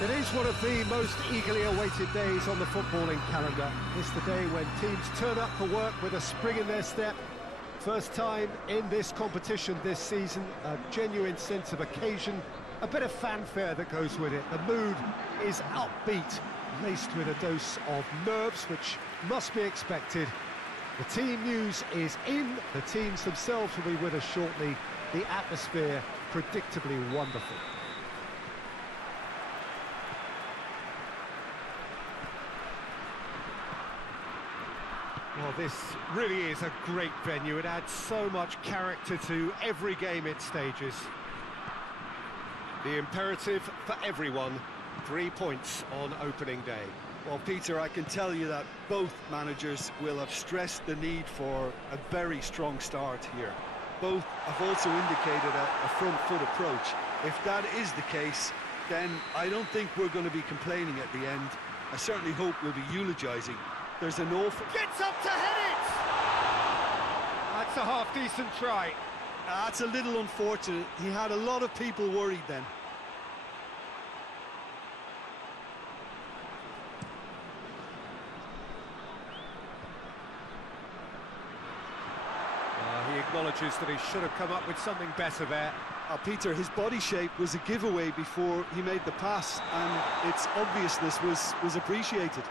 It is one of the most eagerly awaited days on the footballing calendar. It's the day when teams turn up for work with a spring in their step. First time in this competition this season, a genuine sense of occasion, a bit of fanfare that goes with it. The mood is upbeat, laced with a dose of nerves, which must be expected. The team news is in, the teams themselves will be with us shortly. The atmosphere predictably wonderful. Well, this really is a great venue. It adds so much character to every game it stages. The imperative for everyone, 3 points on opening day. Well, Peter, I can tell you that both managers will have stressed the need for a very strong start here. Both have also indicated a front foot approach. If that is the case, then I don't think we're going to be complaining at the end. I certainly hope we'll be eulogising. There's an awful... Gets up to head it! That's a half-decent try. That's a little unfortunate. He had a lot of people worried then. He acknowledges that he should have come up with something better there. Peter, his body shape was a giveaway before he made the pass, and its obviousness was appreciated.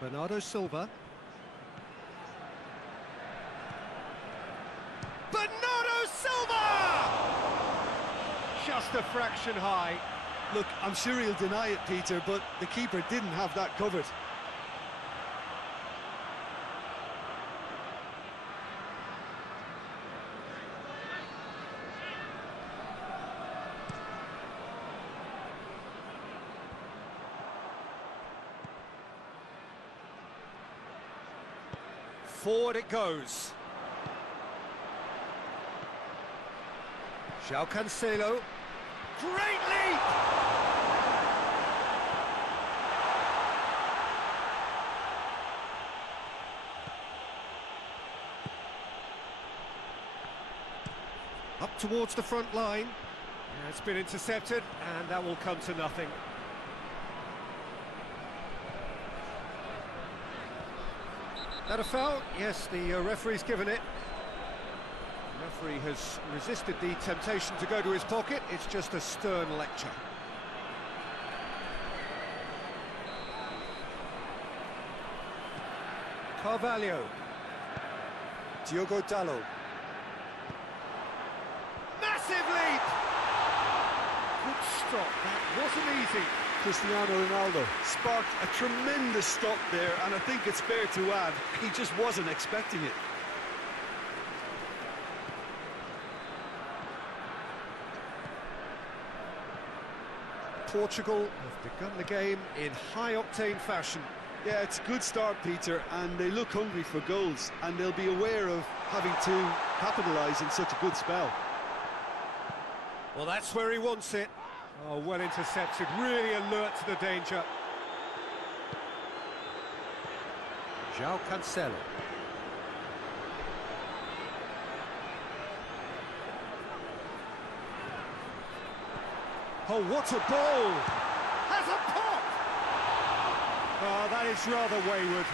Bernardo Silva. Bernardo Silva! Just a fraction high. Look, I'm sure he'll deny it, Peter, but the keeper didn't have that covered. Forward it goes. João Cancelo. Great leap! Up towards the front line. Yeah, it's been intercepted, and that will come to nothing. That a foul? Yes, the referee's given it. The referee has resisted the temptation to go to his pocket. It's just a stern lecture. Carvalho. Diogo Dalot. Massive leap! Good stop, that wasn't easy. Cristiano Ronaldo sparked a tremendous stop there, and I think it's fair to add, he just wasn't expecting it. Portugal have begun the game in high-octane fashion. Yeah, it's a good start, Peter, and they look hungry for goals, and they'll be aware of having to capitalise in such a good spell. Well, that's where he wants it. Oh, well intercepted, really alert to the danger. João Cancelo. Oh, what a ball! Has a pop! Oh, that is rather wayward.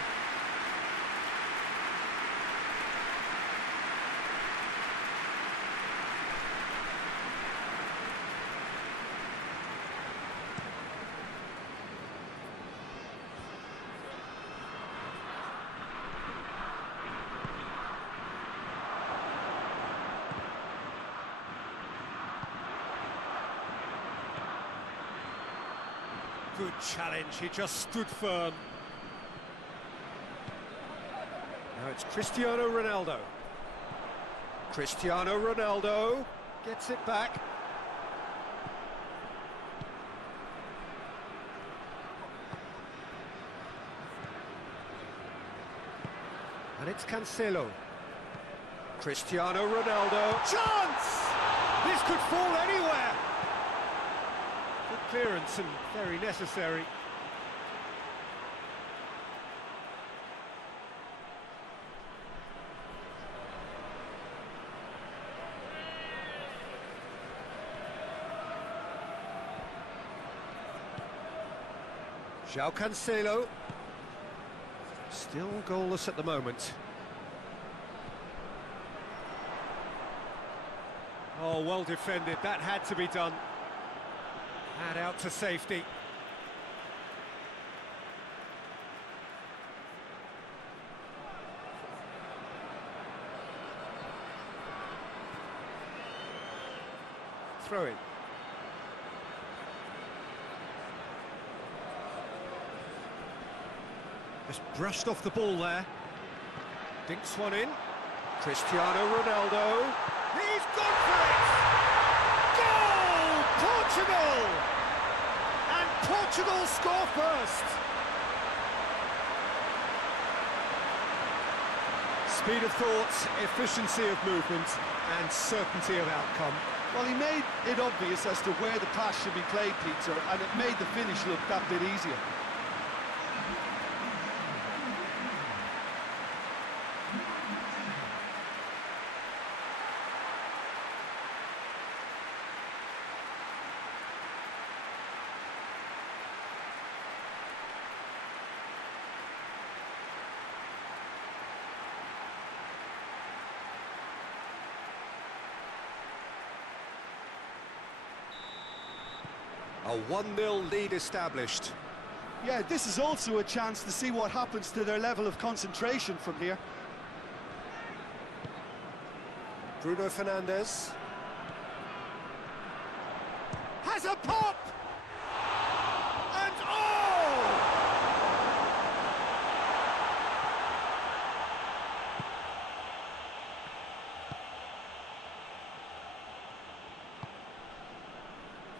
Good challenge, he just stood firm. Now it's Cristiano Ronaldo. Cristiano Ronaldo gets it back. And it's Cancelo. Cristiano Ronaldo. Chance! This could fall anywhere. Good clearance and very necessary. João Cancelo. Still goalless at the moment. Oh, well defended. That had to be done. And out to safety. Throw in. Just brushed off the ball there. Dinks one in. Cristiano Ronaldo. He's gone for it! Goal! Portugal! And Portugal score first! Speed of thought, efficiency of movement, and certainty of outcome. Well, he made it obvious as to where the pass should be played, Peter, and it made the finish look that bit easier. A 1-0 lead established. Yeah, this is also a chance to see what happens to their level of concentration from here. Bruno Fernandes. Has a pop! And oh!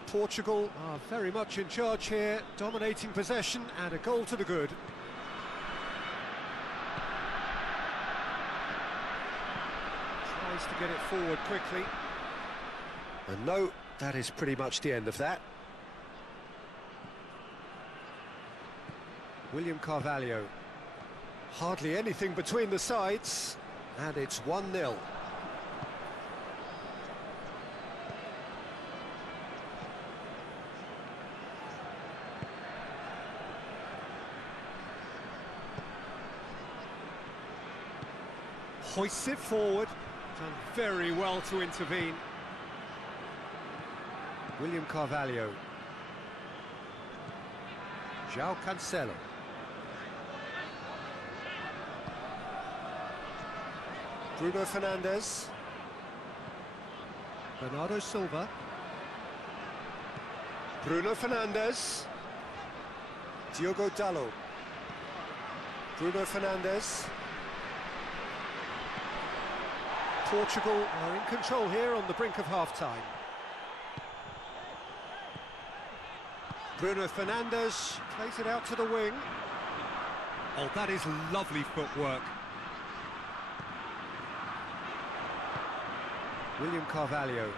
Portugal are very much in charge here, dominating possession and a goal to the good. Tries to get it forward quickly. And no, that is pretty much the end of that. William Carvalho. Hardly anything between the sides, and it's 1-0. Hoists it forward, done very well to intervene. William Carvalho. João Cancelo. Bruno Fernandes. Bernardo Silva. Bruno Fernandes. Diogo Dalot. Bruno Fernandes. Portugal are in control here on the brink of half-time. Bruno Fernandes plays it out to the wing. Oh, that is lovely footwork. William Carvalho.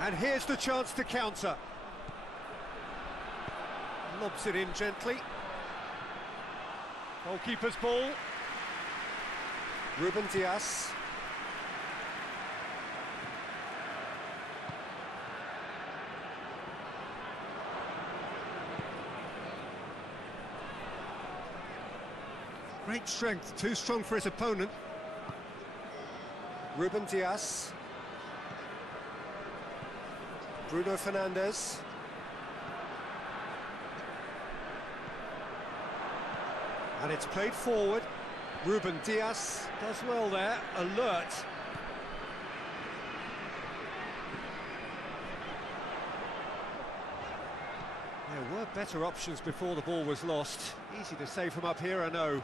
And here's the chance to counter. Lobs it in gently. Goalkeeper's ball. Ruben Dias. Great strength, too strong for his opponent. Ruben Dias. Bruno Fernandes. And it's played forward. Ruben Dias does well there, alert. There were better options before the ball was lost. Easy to say from up here, I know.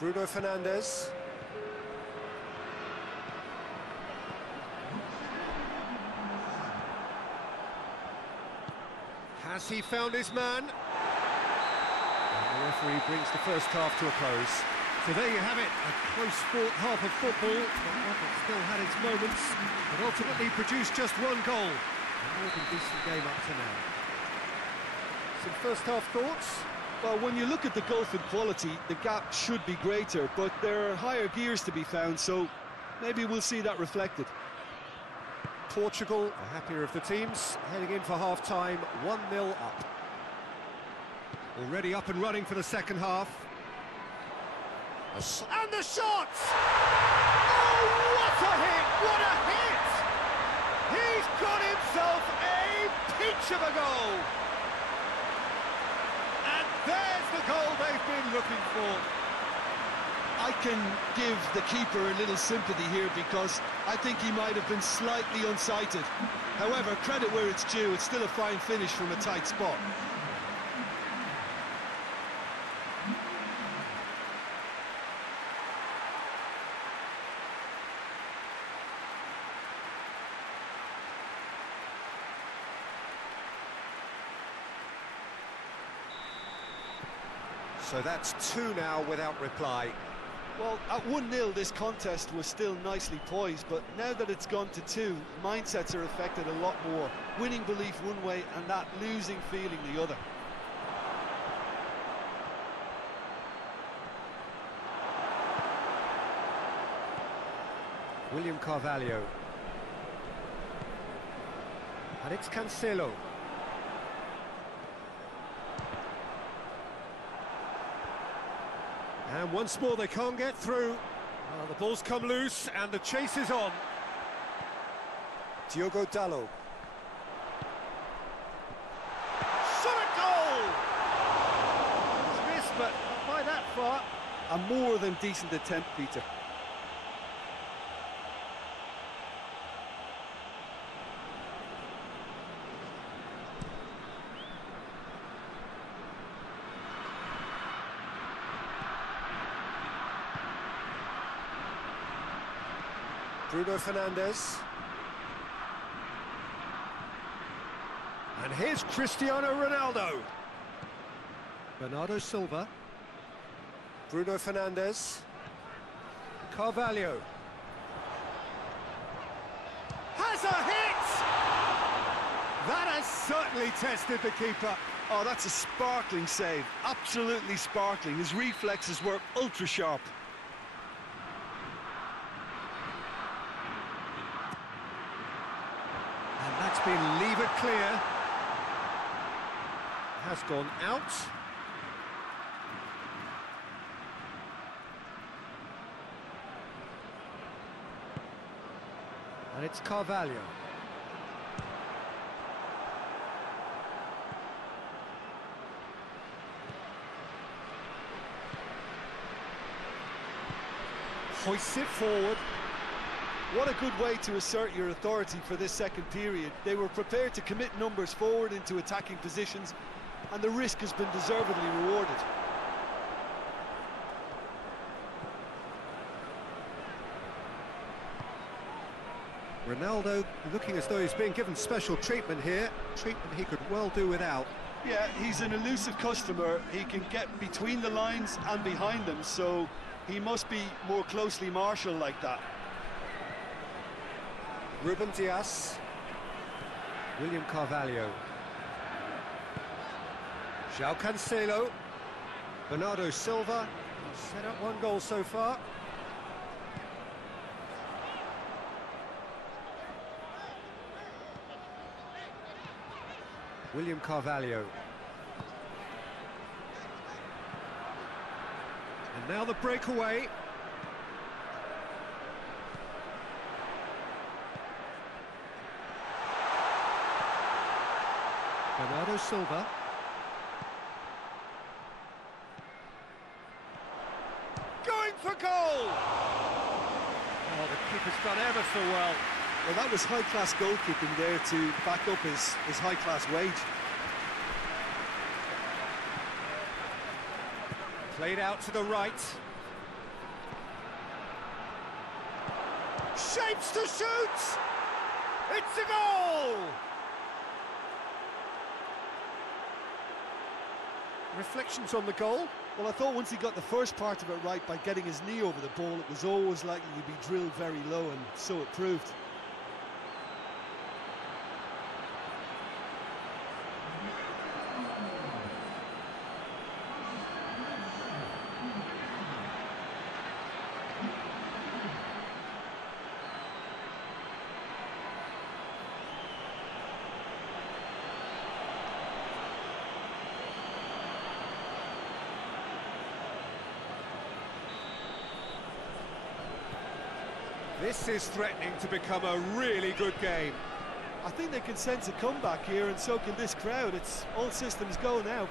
Bruno Fernandes. Has he found his man? The referee brings the first half to a close. So there you have it, a close-fought half of football, but one that still had its moments, but ultimately produced just one goal. A more than decent game up to now. Some first-half thoughts? Well, when you look at the gulf in quality, the gap should be greater, but there are higher gears to be found, so maybe we'll see that reflected. Portugal, the happier of the teams, heading in for half-time, 1-0 up. Already up and running for the second half. And the shot! Oh, what a hit! What a hit! He's got himself a peach of a goal! And there's the goal they've been looking for. I can give the keeper a little sympathy here because I think he might have been slightly unsighted. However, credit where it's due, it's still a fine finish from a tight spot. So that's 2 now without reply. Well, at 1-0 this contest was still nicely poised, but now that it's gone to 2, mindsets are affected a lot more. Winning belief one way and that losing feeling the other. William Carvalho. And it's Cancelo. And once more they can't get through. Well, the ball's come loose and the chase is on. Diogo Dalot. Shot at goal! It's missed, but not by that far. A more than decent attempt, Peter. Bruno Fernandes. And here's Cristiano Ronaldo. Bernardo Silva. Bruno Fernandes. Carvalho. Has a hit! That has certainly tested the keeper. Oh, that's a sparkling save. Absolutely sparkling. His reflexes were ultra sharp. That's been levered clear. Has gone out. And it's Carvalho. Hoists it forward. What a good way to assert your authority for this second period. They were prepared to commit numbers forward into attacking positions, and the risk has been deservedly rewarded. Ronaldo looking as though he's being given special treatment here. Treatment he could well do without. Yeah, he's an elusive customer. He can get between the lines and behind them, so he must be more closely marshalled like that. Ruben Dias. William Carvalho. João Cancelo. Bernardo Silva. He's set up 1 goal so far. William Carvalho. And now the breakaway. Bernardo Silva. Going for goal! Oh, the keeper's done ever so well. Well, that was high-class goalkeeping there to back up his high-class wage. Played out to the right. Shapes to shoot! It's a goal! Reflections on the goal? Well, I thought once he got the first part of it right by getting his knee over the ball, it was always likely to be drilled very low, and so it proved. This is threatening to become a really good game. I think they can sense a comeback here, and so can this crowd. It's all systems go now.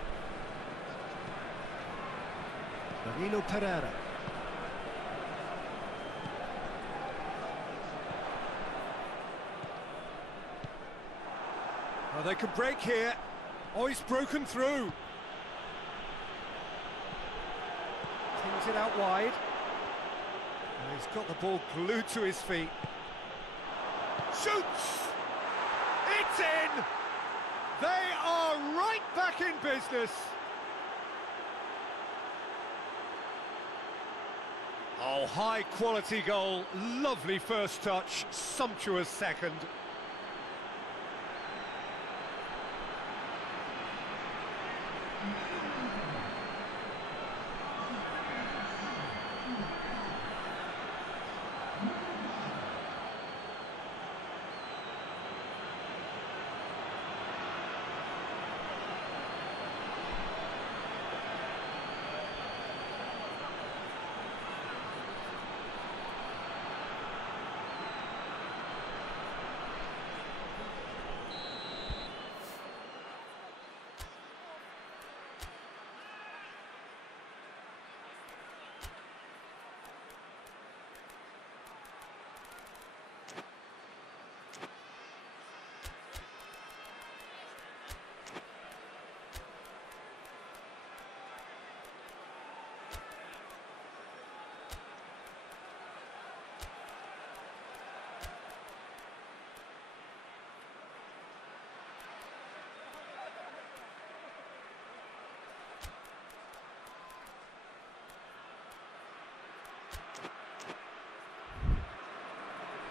Danilo Pereira. Oh, they could break here. Oh, he's broken through. Tings it out wide. And he's got the ball glued to his feet. Shoots! It's in! They are right back in business. Oh, high-quality goal. Lovely first touch. Sumptuous second.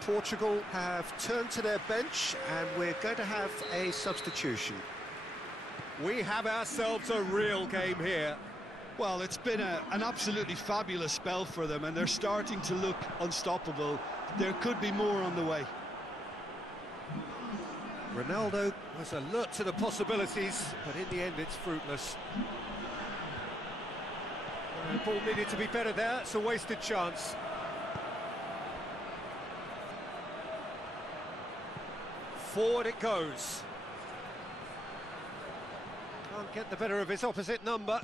Portugal have turned to their bench, and we're going to have a substitution. We have ourselves a real game here. Well, it's been an absolutely fabulous spell for them, and they're starting to look unstoppable. There could be more on the way. Ronaldo was alert to the possibilities, but in the end it's fruitless. The ball needed to be better there. It's a wasted chance. Forward it goes. Can't get the better of his opposite number.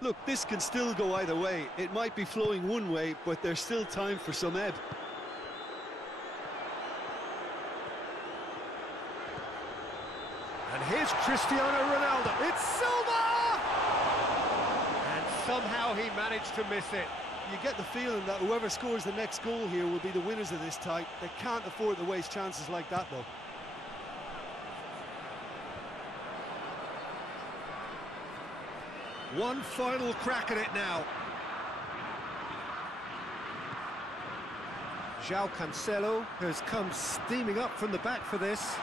Look, this can still go either way. It might be flowing one way, but there's still time for some ebb. And here's Cristiano Ronaldo. It's Silva! And somehow he managed to miss it. You get the feeling that whoever scores the next goal here will be the winners of this tie. They can't afford to waste chances like that, though. One final crack at it now. João Cancelo has come steaming up from the back for this.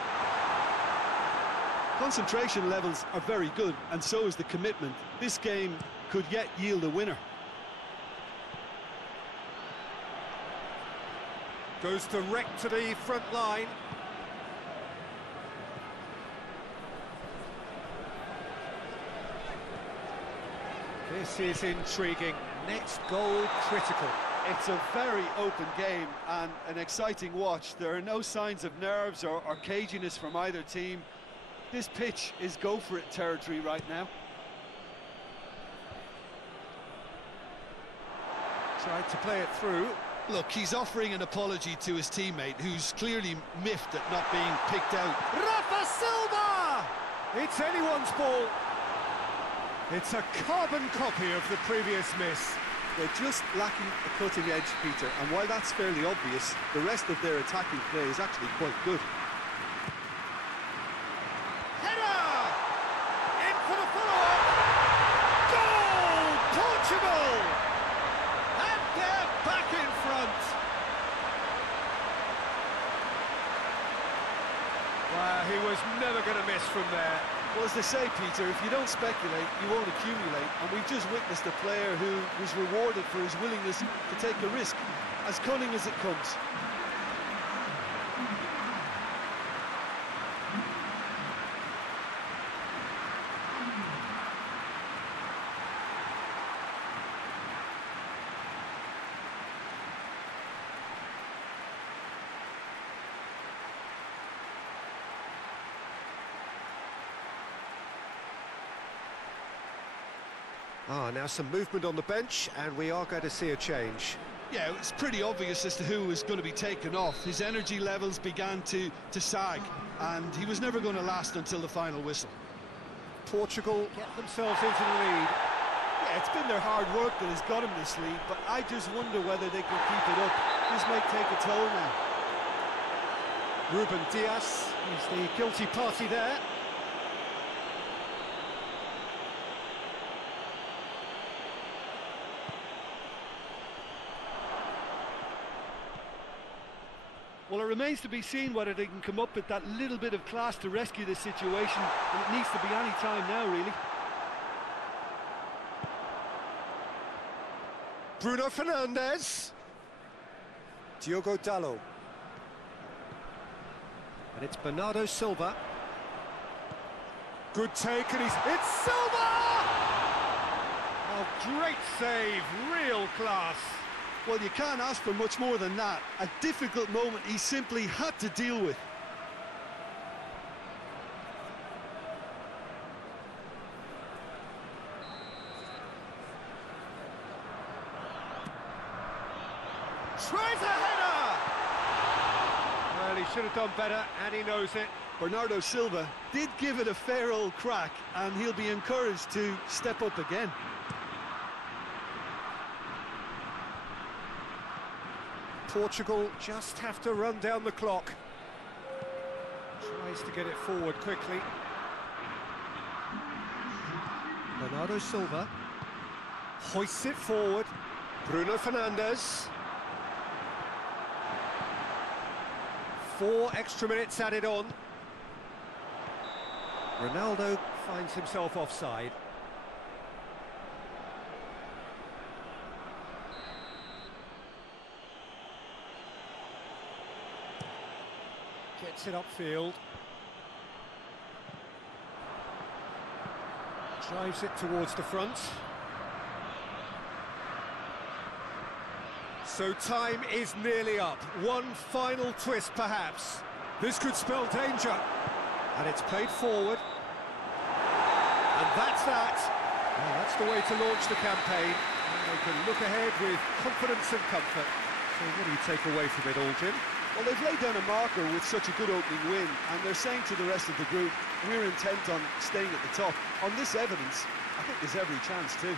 Concentration levels are very good, and so is the commitment. This game could yet yield a winner. Goes direct to the front line. This is intriguing. Next goal critical. It's a very open game and an exciting watch. There are no signs of nerves or caginess from either team. This pitch is go-for-it territory right now. Tried to play it through. Look, he's offering an apology to his teammate, who's clearly miffed at not being picked out. Rafa Silva! It's anyone's ball. It's a carbon copy of the previous miss. They're just lacking a cutting edge, Peter, and while that's fairly obvious, the rest of their attacking play is actually quite good. Header! In for the follow-up! Goal! Portugal! And they're back in front! Well, he was never going to miss from there. Well, as they say, Peter, if you don't speculate, you won't accumulate. And we've just witnessed a player who was rewarded for his willingness to take a risk, as cunning as it comes. Now some movement on the bench, and we are going to see a change. Yeah, it's pretty obvious as to who was going to be taken off. His energy levels began to sag, and he was never going to last until the final whistle. Portugal get themselves into the lead. Yeah, it's been their hard work that has got them this lead, but I just wonder whether they can keep it up. This might take a toll now. Ruben Dias is the guilty party there. Well, it remains to be seen whether they can come up with that little bit of class to rescue this situation, and it needs to be any time now, really. Bruno Fernandes. Diogo Dalot. And it's Bernardo Silva. Good take, and it's Silva! Oh, great save, real class. Well, you can't ask for much more than that. A difficult moment he simply had to deal with. Tries a header! Well, he should have done better, and he knows it. Bernardo Silva did give it a fair old crack, and he'll be encouraged to step up again. Portugal just have to run down the clock. Tries to get it forward quickly. Bernardo Silva hoists it forward. Bruno Fernandes. 4 extra minutes added on. Ronaldo finds himself offside. Gets it upfield. Drives it towards the front. So time is nearly up. One final twist, perhaps. This could spell danger. And it's played forward. And that's that. Well, that's the way to launch the campaign. And they can look ahead with confidence and comfort. So what do you take away from it all, Jim? Well, they've laid down a marker with such a good opening win, and they're saying to the rest of the group, we're intent on staying at the top. On this evidence, I think there's every chance too.